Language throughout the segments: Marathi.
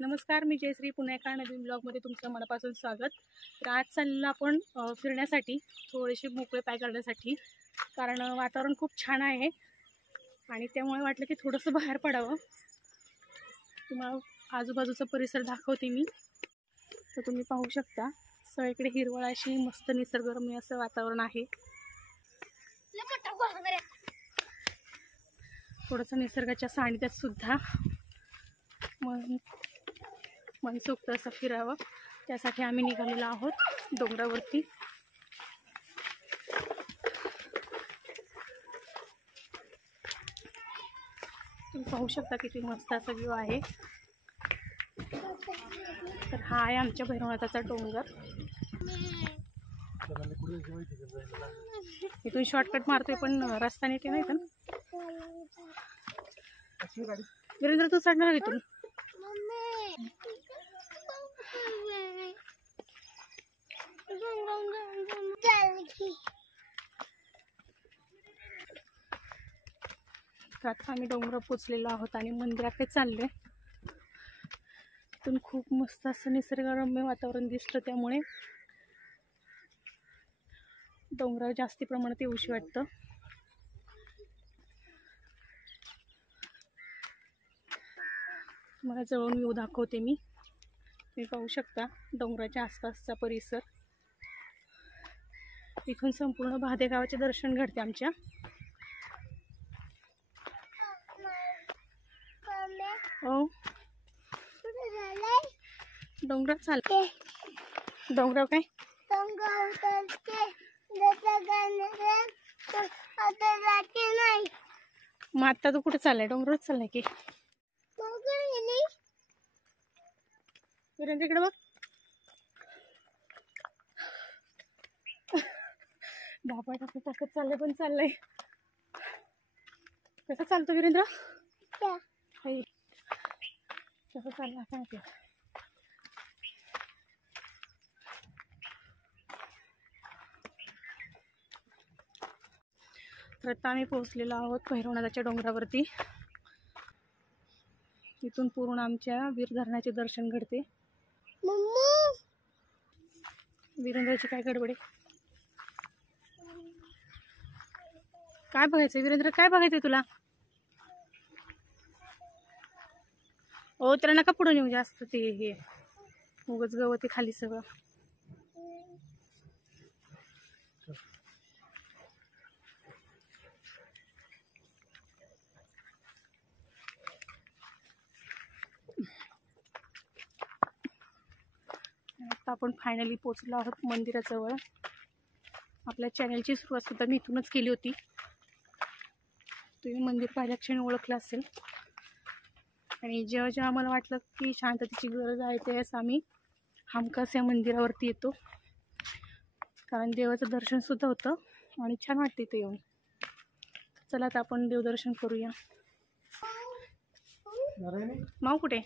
नमस्कार, मी जयश्री. पुन्हा एका नवीन ब्लॉगमध्ये तुमचं मनापासून स्वागत. तर आज चाललेलं आपण फिरण्यासाठी, थोडेसे मोकळे पाय करण्यासाठी, कारण वातावरण खूप छान आहे आणि त्यामुळे वाटलं की थोडंसं बाहेर पडावं. तुम्हाला आजूबाजूचा परिसर दाखवते मी. तर तुम्ही पाहू शकता, सगळीकडे हिरवळ अशी मस्त निसर्गरम्य असं वातावरण आहे. थोडंसं निसर्गाच्या सानिध्यात सुद्धा मनसोक्त असं फिरावं, त्यासाठी आम्ही निघालेलो आहोत डोंगरावरती. तुम्ही पाहू शकता किती मस्त असा व्ह्यू आहे. तर हा आहे आमच्या भैरवनाथाचा डोंगर. इथून शॉर्टकट मारतोय पण रस्ता नीट नाही का. वीरेंद्र, तू चढणार इथून. आता आम्ही डोंगर पोचलेलो आहोत आणि मंदिराकडे चाललोय. इथून खूप मस्त असं निसर्गरम्य वातावरण दिसतं, त्यामुळे डोंगरावर जास्ती प्रमाणात येऊशी वाटतं. मला जवळून व्ह्यू दाखवते मी. तुम्ही पाहू शकता डोंगराच्या आसपासचा परिसर. इथून संपूर्ण भादे गावाचे दर्शन घडते आमच्या. हो, डोंगरात चालते. डोंगराव काय मग आता तू कुठे चाललाय? डोंगरात चाललाय की? वीरेंद्र इकडे बघ. बाबा टाकत टाकत चाललंय, पण चाललंय. कसं चालतो वीरेंद्र? कसं चाललं काय ते. तर आता आम्ही पोहोचलेलो आहोत भैरवनाथाच्या डोंगरावरती. इथून पूर्ण आमच्या वीर धरणाचे दर्शन घडते. वीरेंद्रची काय गडबडे? काय बघायचंय वीरेंद्र? काय बघायचंय तुला? ओ, त्याला नका पुढे नेऊ जास्त. ते हे उगच गवती खाली सगळं. आता आपण फायनली पोचलो आहोत मंदिराजवळ. आपल्या चॅनलची सुरुवात सुद्धा मी इथूनच केली होती. तुम्ही मंदिर पाहिल्या क्षणी ओळखलं असेल. आणि जेव्हा जेव्हा मला वाटलं की शांततेची गरज आहे, त्यावेळेस आम्ही हमखास या मंदिरावरती येतो, कारण देवाचं दर्शन सुद्धा होतं आणि छान वाटतं इथे येऊन. चला आता आपण देवदर्शन करूया. माऊ कुठे?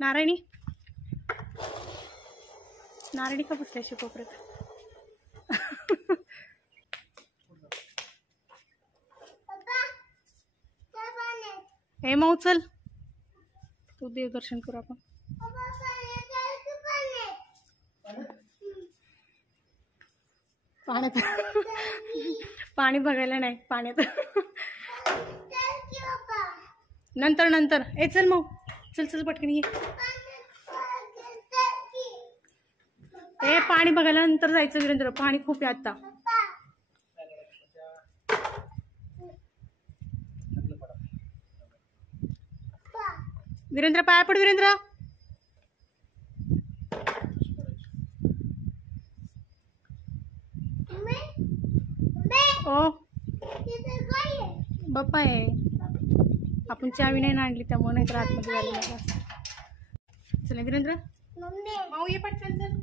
नारायणी नारायणी का बसल्या अशी कोपऱ्यात? हे माऊ चल, तू देवदर्शन करू आपण. पाण्यात पाणी बघायला नाही, पाण्यात नंतर नंतर. ए चल मग, चल चल पटकन ये. ए पाणी बघायला नंतर जायचं वीरेंद्र, पाणी खूप आहे आता. वीरेंद्र पाया पड. वीरेंद्र ओ, बाप्पा आहे. आपण चावी नाही आणली त्यामुळे नाही तर आतमध्ये झालेला. चला वीरेंद्र, माऊ ये पटकन चल.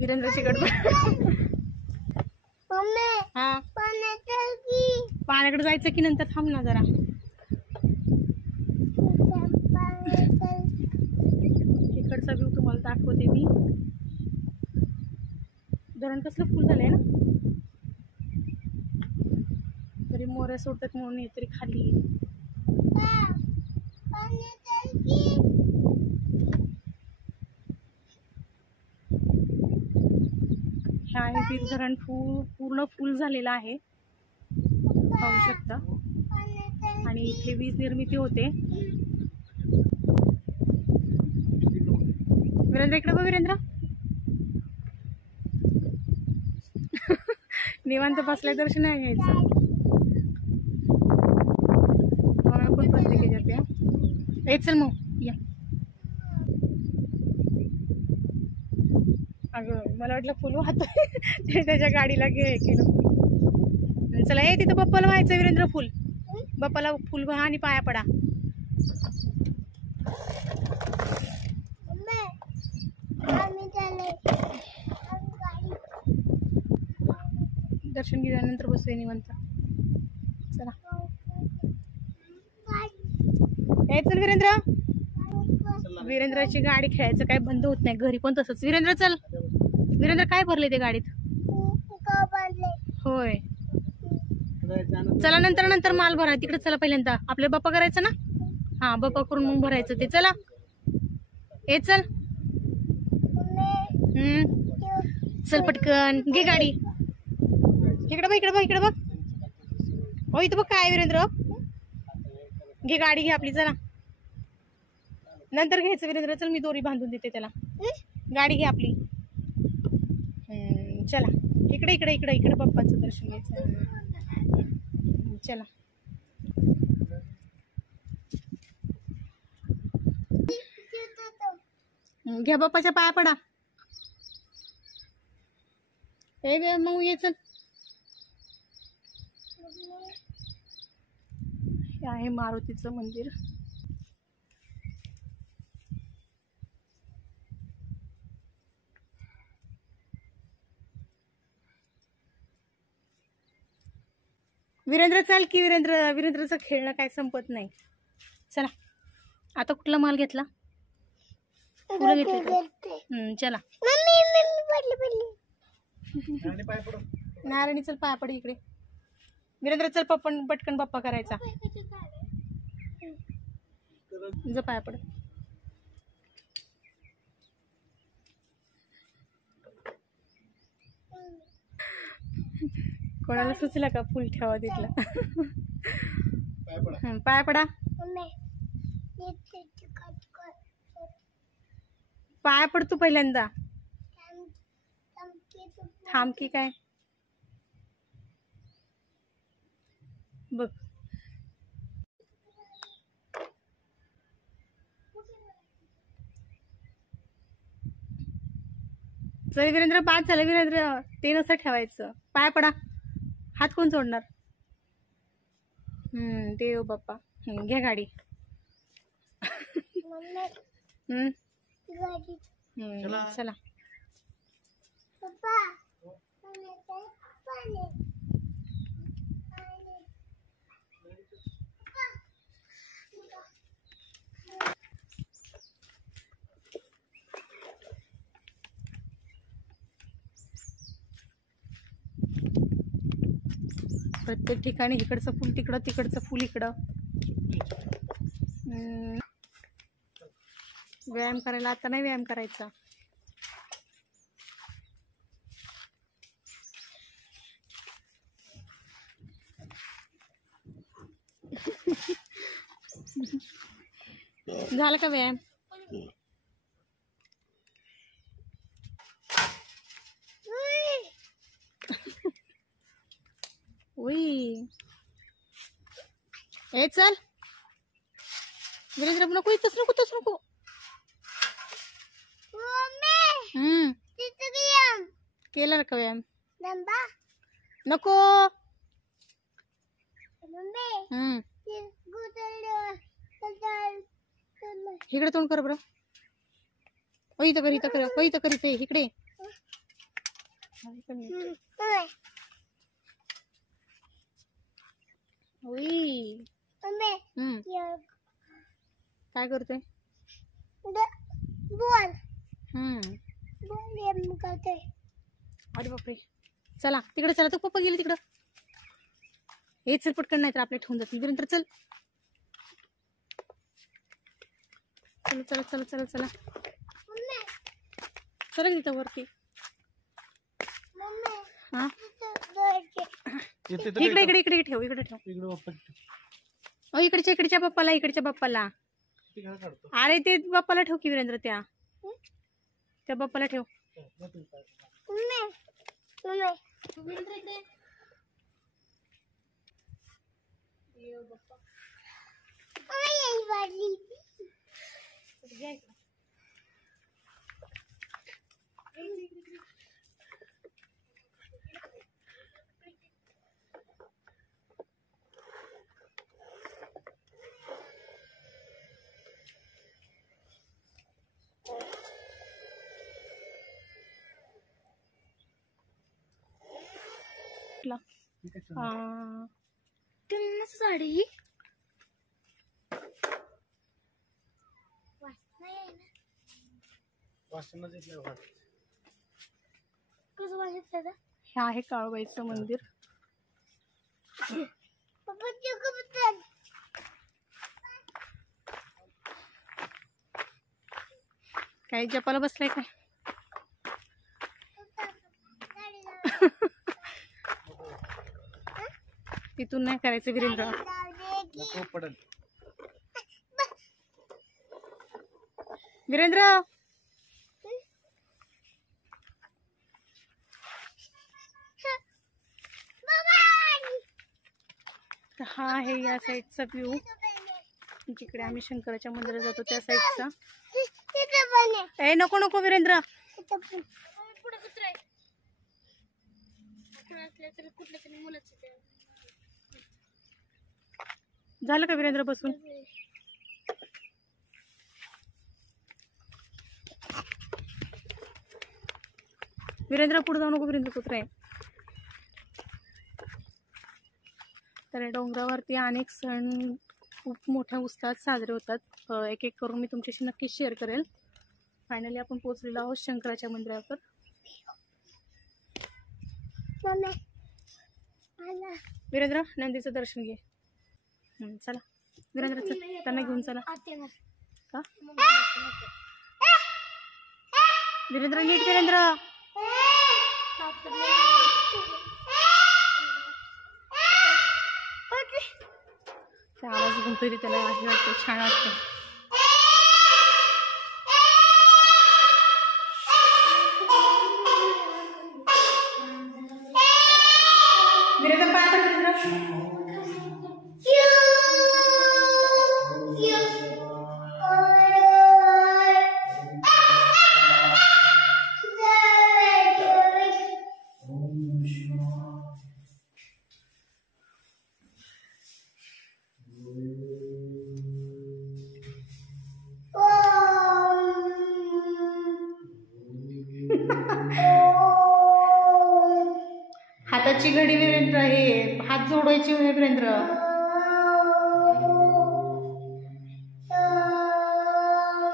वीरेंद्रची गडबड. हा, पाण्याकडे जायचं की नंतर? थांब ना जरा. दाखवते मी. धरण कसलं फुल झालंय ना. तरी मोऱ्या सोडतात म्हणून तरी खाली. हे आहे वीर धरण. पूर्ण फुल झालेलं आहे, पाहू शकता. आणि इथे वीज निर्मिती होते. वीरेंद्र इकडे बघ. वीरेंद्र निवांत बसल्या दर्शन आहे घ्यायचं. पण प्रत्येक जाते. चल मग या. अगं मला वाटलं फुल वाहतोय त्याच्या गाडीला घे केलं. चला ये तिथं बप्पाला व्हायचं. वीरेंद्र फुल बाप्पाला फुल व्हा आणि पाया पडा. दर्शन घेतल्यानंतर बसूया निवांत. चला चल वीरेंद्र. वीरेंद्राची गाडी खेळायचं काय बंद होत नाही. घरी पण तसंच. वीरेंद्र चल. वीरेंद्र काय भरले ते गाडीत? होय चला. नंतर माल भरा तिकडे. चला पहिल्यांदा आपले बाप्पा करायचं ना. हा बाप्पा करून मग भरायचं ते. चला चल. चल पटकन घे गाडी. इकडे बघ. इकडे बघ. हो इथं बघ काय. वीरेंद्र घे गाडी घे आपली. चला नंतर घ्यायचं. वीरेंद्र चल मी दोरी बांधून देते त्याला. गाडी घे आपली. चला इकडे बाप्पाचं दर्शन घ्यायचं. चला घ्या बाप्पाच्या पाया पडा. मग ये चल. हे आहे मारुतीचं मंदिर. वीरेंद्र चल की. वीरेंद्रचं खेळणं काय संपत नाही. चला आता कुठला माल घेतला? फुलं घेतली. चला नारायणी चल पाया पड इकडे. वीरेंद्र चल पटकन बाप्पा करायचा. जा पाया पड. कोणाला सुचलं का फुल ठेवा तिथला? पाया पडा. पाया पड तू पहिल्यांदा. थांब की काय बघ. चल वीरेंद्र बाद झालं. वीरेंद्र ते नसं ठेवायचं. पाया पडा. हात कोण सोडणार? देव बाप्पा. घ्या गाडी. चला प्रत्येक ठिकाणी इकडचं फुल तिकडं, तिकडचं फुल इकडं. व्यायाम करायला आता नाही व्यायाम करायचा. झालं का व्यायाम? ए चल वीरेंद्र नको. इथंच नको. तस नको. केलं का व्यायाम? नको. इकडे तोंड कर बरं. इथं कर. इथं कर. इथं कर. इथे इकडे. काय करतोय? अरे बापरे, चला तिकडे चला. तो पप्पा गेले तिकडं. हे चल पटकन, नाही तर आपले ठेवून जातील. वीरेंद्र चल, चला चला चला चला चला चला तिथं वरती. हा इकडे इकडे इकडे ठेव, इकडे ठेव. इकडच्या इकडच्या बाप्पाला, इकडच्या बाप्पाला. अरे ते बाप्पाला ठेव की वीरेंद्र, त्या बाप्पाला ठेव. साडी हे आहे काळूबाईचं मंदिर. काय जपाला बसलाय काय? तिथून नाही करायचं वीरेंद्र. वीरेंद्र हा आहे या साईडचा व्ह्यू, जिकडे आम्ही शंकराच्या मंदिरात जातो त्या साईडचा. ए नको नको वीरेंद्र, झालं का वीरेंद्र बसून? वीरेंद्र पुढे जाऊ नको, वीरेंद्र कुत्रा आहे. तर डोंगरावरती अनेक सण खूप मोठ्या उत्साहात साजरे होतात. एक एक करून मी तुमच्याशी नक्की शेअर करेल. फायनली आपण पोहोचलेलो आहोत शंकराच्या मंदिरावर. वीरेंद्र नंदीचं दर्शन घे. चला वीरेंद्र चल, त्यांना घेऊन चला. का वीरेंद्र नीट, वीरेंद्र आवाज घुमतोय त्याला आहे वाटतं, छान वाटतं. वीरेंद्र पाय पड, वीरेंद्र हाताची घडी वीरेंद्र, हे हात जोडायचे वीरेंद्र.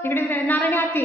इकडे नारायणी हाती.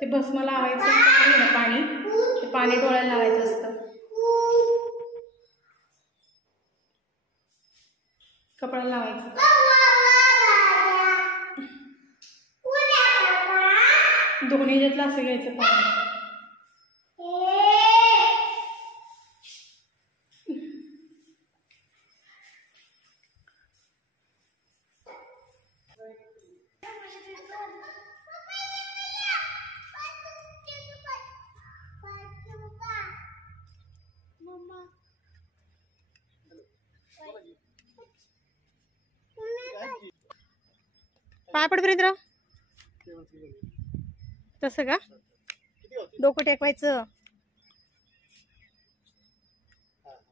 ते भस्म लावायचं पाणी, ते पाणी डोळ्याला लावायचं असतं. कपड्याला लावायचं. दोन्ही ह्याच्यातलं असं घ्यायचं पाणी. पाय पड वीरेंद्र. तसं का? डोकं टेकवायचं,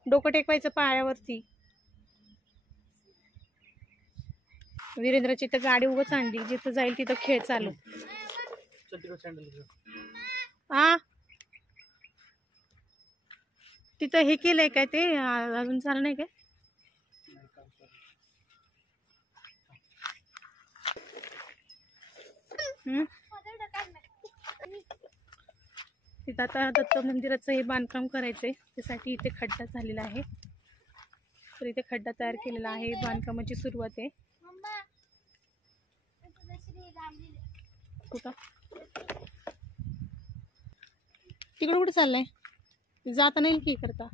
डोकं टेकवायचं पायावरती. वीरेंद्रची तर गाडी उगाच आणली, जिथं जाईल तिथं खेळ चालू. हा तिथं हे केलंय काय ते अजून झालं नाही काय? तिथं आता दत्त मंदिराचं हे बांधकाम करायचंय, त्यासाठी इथे खड्डा झालेला आहे. तर इथे खड्डा तयार केलेला आहे, बांधकामाची सुरुवात आहे. कुठं तिकडे कुठे चाललंय? जाता नाही की करता?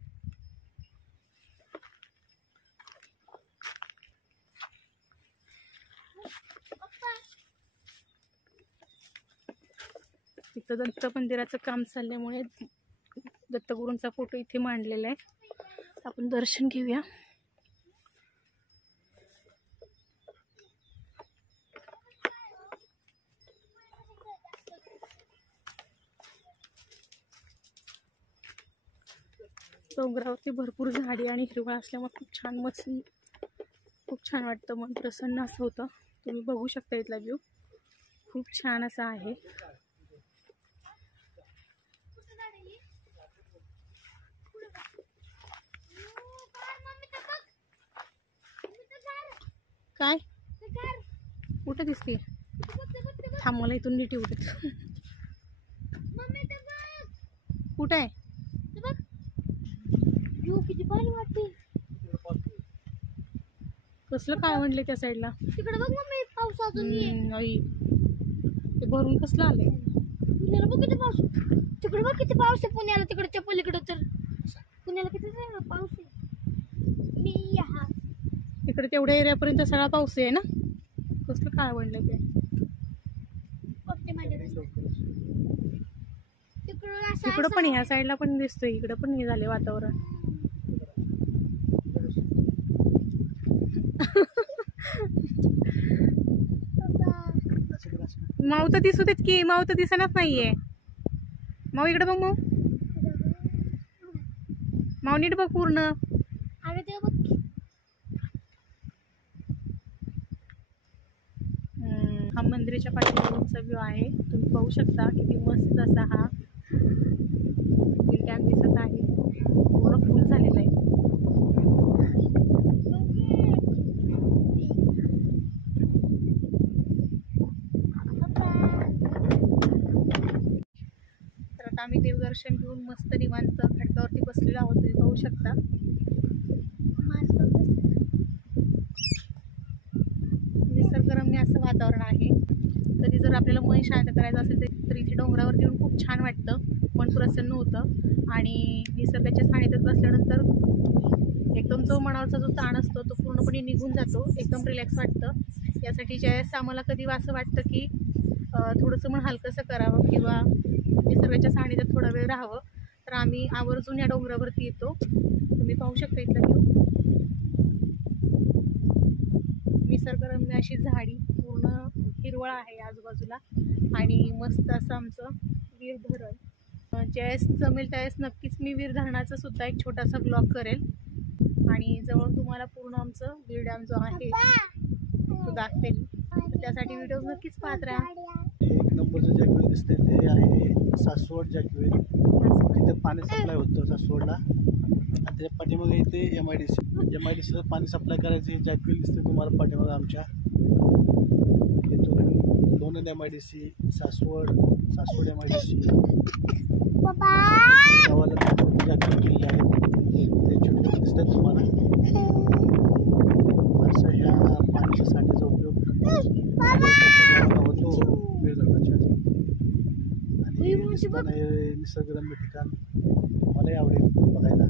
इथं दत्त मंदिराचं काम चालल्यामुळे दत्तगुरूंचा फोटो इथे मांडलेला आहे. आपण दर्शन घेऊया. डोंगरावरती भरपूर झाडी आणि हिरवळ असल्यामुळे खूप छान वाटतं, मन प्रसन्न असं होतं. तुम्ही बघू शकता इथला व्ह्यू खूप छान असा आहे. काय कुठं दिसते? थांब मला इथून नीट येऊ देत. कुठं आहे? कसलं काय म्हणले त्या साईडला? तिकडे बघ मम्मी, पाऊस अजून आई ते भरून कसलं आलंय? पुण्याला बघ किती पाऊस. तिकडे बघ किती पाऊस आहे पुण्याला, तिकडच्या पलीकडे तर पुण्याला किती पाऊस आहे. मी इकडे तेवढ्या एरियापर्यंत सगळा पाऊस आहे ना. कसलं काय म्हणलं ते? तिकडं पण ह्या साईडला पण दिसतोय, इकडं पण हे झाले वातावरण. माऊ तर दिसू देत की, माऊ तर दिसणारच नाहीये. माऊ इकडे बघ, माऊ नीट बघ पूर्ण. हा मंदिराच्या पाठीमागचा व्ह्यू आहे, तुम्ही पाहू शकता किती मस्त असा हा डॅम दिसत आहे. पूर्ण फुल झालेला आहे. तर आता आम्ही देवदर्शन घेऊन मस्त निवांत खडकावरती बसलेलो आहोत, तुम्ही पाहू शकता. निसर्गरम्य असं वातावरण आहे. कधी जर आपल्याला मन शांत करायचं असेल तर इथे डोंगरावरती येऊन खूप छान वाटतं, मन प्रसन्न होतं. आणि निसर्गाच्या सानिध्यात बसल्यानंतर एकदम जो मनावरचा जो ताण असतो तो पूर्णपणे निघून जातो, एकदम रिलॅक्स वाटतं. यासाठी ज्यावेळेस आम्हाला कधी असं वाटतं की थोडंसं मन हलकंसं करावं किंवा निसर्गाच्या सानिध्यात थोडा वेळ राहावं, तर आम्ही आवर्जून या डोंगरावरती येतो. तुम्ही पाहू शकता इथला व्ह्यू. निसर्गरम्य अशी झाडी, पूर्ण हिरवळ आहे आजूबाजूला आणि मस्त असं आमचं वीर धरण. ज्यावेळेस जमेल त्यावेळेस नक्कीच मी वीर धरणाचा सुद्धा एक छोटासा ब्लॉग करेल आणि जवळ तुम्हाला पूर्ण आमचं वीर डॅम जो आहे तो दाखवेल. तर त्यासाठी व्हिडिओ नक्कीच पाहत राहा. एक नंबरचं जॅकवेल दिसते ते आहे सासवड जॅकवेल. तिथे पाणी सप्लाय होतं सासवडला. त्याच्या पाठीमागे इथे MIDCला पाणी सप्लाय करायचं हे जॅकवेल दिसते तुम्हाला पाठीमागे आमच्या. इथून दोन MIDC, सासवड MIDC गावाला जॅकवेल केलेले आहेत. ते छोटे छोटे दिसतात तुम्हाला. असं ह्या पाण्याच्या साठीचा उपयोग होतो वीर धरणाच्या. आणि निसर्गरम्य ठिकाण मलाही आवडेल बघायला.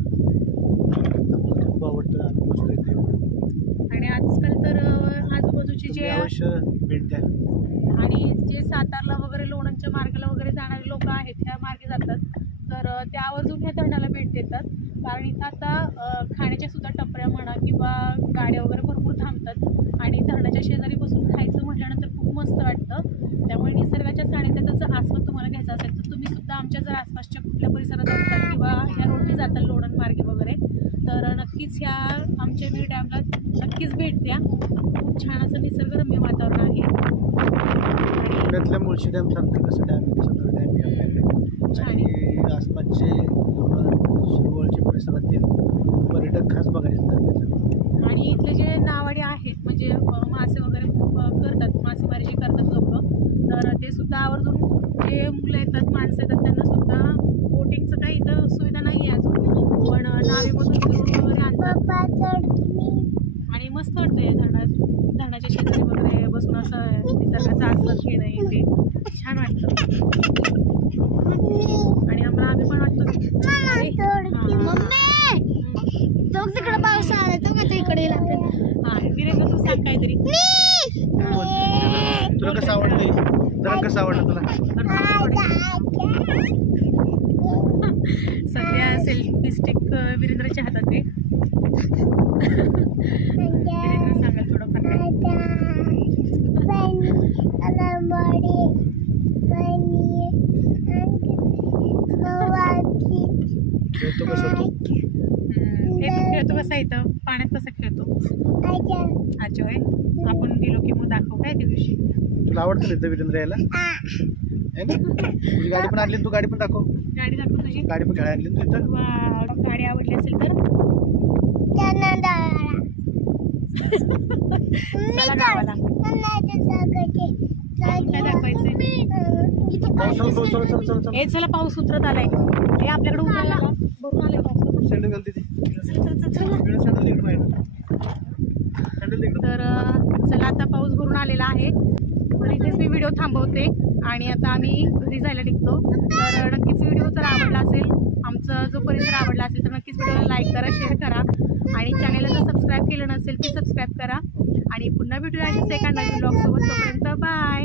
आम्हाला खूप आवडतं, आम्ही बसतो इथे. आणि आजकाल तर आजूबाजूची जे अवश्य भेट द्या. आणि जे सातारला वगैरे लोणंदच्या मार्गाला वगैरे जाणारे लोक आहेत त्या मार्गे जातात, तर त्या आवर्जून ह्या धरणाला भेट देतात. कारण इथं आता खाण्याच्या सुद्धा टपऱ्या म्हणा किंवा गाड्या वगैरे भरपूर थांबतात आणि धरणाच्या शेजारी बसून खायचं म्हटल्यानंतर खूप मस्त वाटतं. त्यामुळे निसर्गाच्या सानिध्याचा आस्वाद तुम्हाला आमच्या जर आसपासच्या कुठल्या परिसरात असतात किंवा या रोडने जातात लोणंद मार्गे वगैरे, तर नक्कीच ह्या आमच्या वीर डॅमला नक्कीच भेट द्या. खूप छान असं निसर्गरम्य वातावरण आहे. पुण्यातल्या मुळशी डॅम सारखं कसं डॅम आहे तसं डॅम आहे आपल्याकडे. छान आणि आसपासचे शिरवळच्या परिसरातील पर्यटक खास बघायला येतात. आणि इथले जे नावाडी आहेत म्हणजे मासे वगैरे करतात, मासेमारी जे करतात लोक, तर ते सुद्धा आवर्जून जे मुलं येतात माणसं येतात त्यांना सुद्धा बोटिंगचं काही इथं सुविधा नाही आहे अजून, पण नावेमधून फिरून वगैरे आणतात आणि मस्त वाटतंय धरणाच्या शेजारी वगैरे बसून असं निसर्गाचा आस्वाद घेणं हे ते छान वाटतं. आणि आम्ही पण वाटतो तिकडे पाऊस आला तो का इकडे हा वीरेंद्र तू सांग काहीतरी. तुला कसं आवडतं? जरा कसं आवडलं तुला? सध्या सेल्फी स्टिक वीरेंद्रच्या हातात आहे. वीरेंद्र सांगाल थोडंफार. खेळतो कसं तू? तू खेळतो कसा इथं पाण्यात कसा खेळतो? आजो आहे. आपण गेलो की मग दाखव काय त्या दिवशी. तुला आवडतं इथं वीरेंद्र यायला आहे ना? तुझी गाडी पण आणली, तू गाडी पण दाखव. गाडी दाखव तुझी. गाडी पण खेळायला आणली तू इथं. गाडी आवडली असेल तर चला गावाला. काय दाखवायचंय? हे चला पाऊस उतरत आलाय. हे आपल्याकडे उतरायला भरून आले पाऊस. सँडल घालते ती. तर चला आता पाऊस भरून आलेला आहे, तर इथेच मी व्हिडिओ थांबवते आणि आता आम्ही घरी जायला निघतो. तर नक्कीच व्हिडिओ जर आवडला असेल, आमचा जो परिसर आवडला असेल तर नक्कीच व्हिडिओला लाईक करा, शेअर करा आणि चॅनलला जर सबस्क्राईब केलं नसेल ते सबस्क्राईब करा. आणि पुन्हा भेटूया अशाच एका नवीन ब्लॉग सोबत. तोपर्यंत बाय.